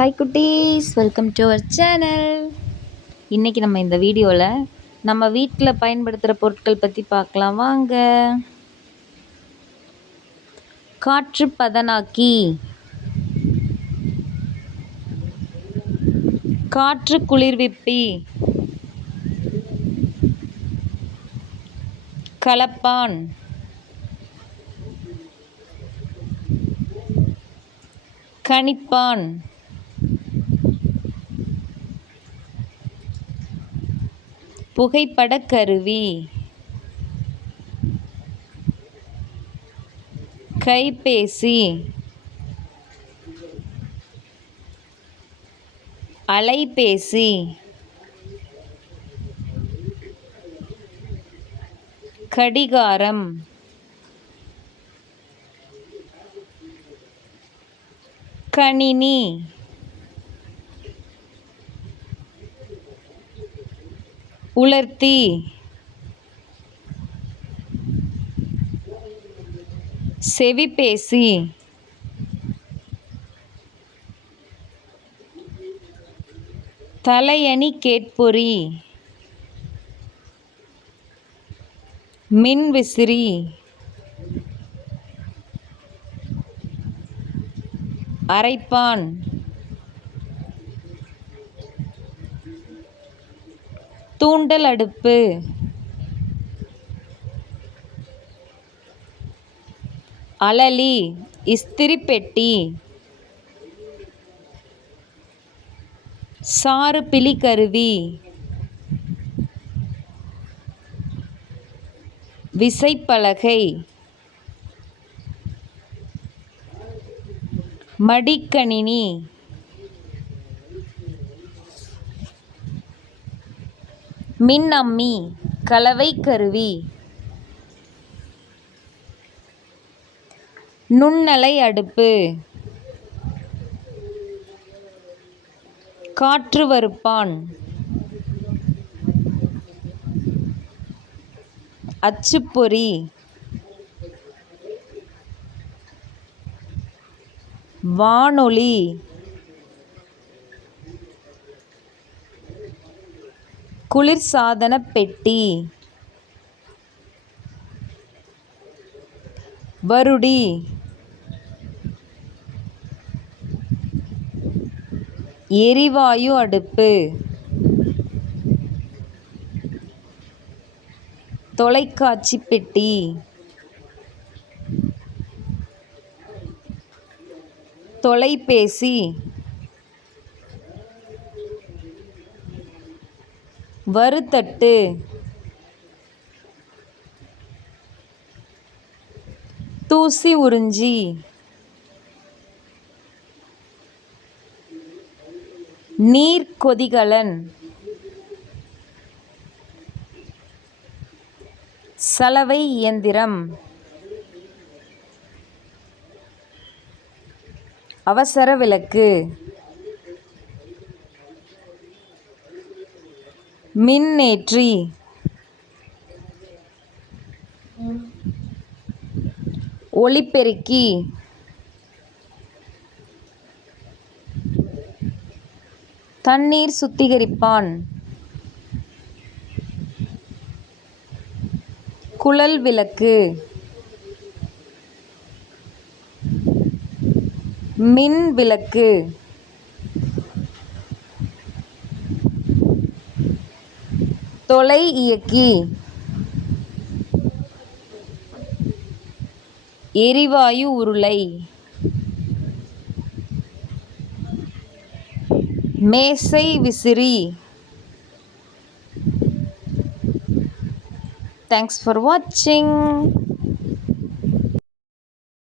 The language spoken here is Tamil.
ஹாய் குட்டீஸ், வெல்கம் டு அவர் சேனல். இன்றைக்கி நம்ம இந்த வீடியோவில் நம்ம வீட்டில் பயன்படுத்துகிற பொருட்கள் பற்றி பார்க்கலாம் வாங்க. காற்று பதனாக்கி, காற்று குளிர்விப்பி, கலப்பான், கணிப்பான், புகைப்படக் கருவி, கைபேசி, அலைபேசி, கடிகாரம், கணினி, உலர்த்தி, செவிபேசி, தலையணி கேட்பொறி, மின்விசிறி, அரைப்பான், தூண்டல் அடுப்பு, அலளி, இஸ்திரி பெட்டி, சாறு பிழி கருவி, விசைப்பலகை, மடிக்கணினி, மின் அம்மி, கலவை கருவி, நுண்ணலை அடுப்பு, காற்று வறுப்பான், அச்சுப்பொறி, வானொலி, குளிர்சாதன பெட்டி, வருடி, எரிவாயு அடுப்பு, தொலைக்காட்சி பெட்டி, தொலைபேசி, வறுத்தட்டு, தூசி உறிஞ்சி, நீர்க்கொதிகலன், சலவை இயந்திரம், அவசர விளக்கு, மின்னேற்றி, ஒலிபெருக்கி, தண்ணீர் சுத்திகரிப்பான், குழல் விளக்கு, மின் விளக்கு, தொலை இயக்கி, எரிவாயு உருளை, மேசை விசிறி. Thanks for watching.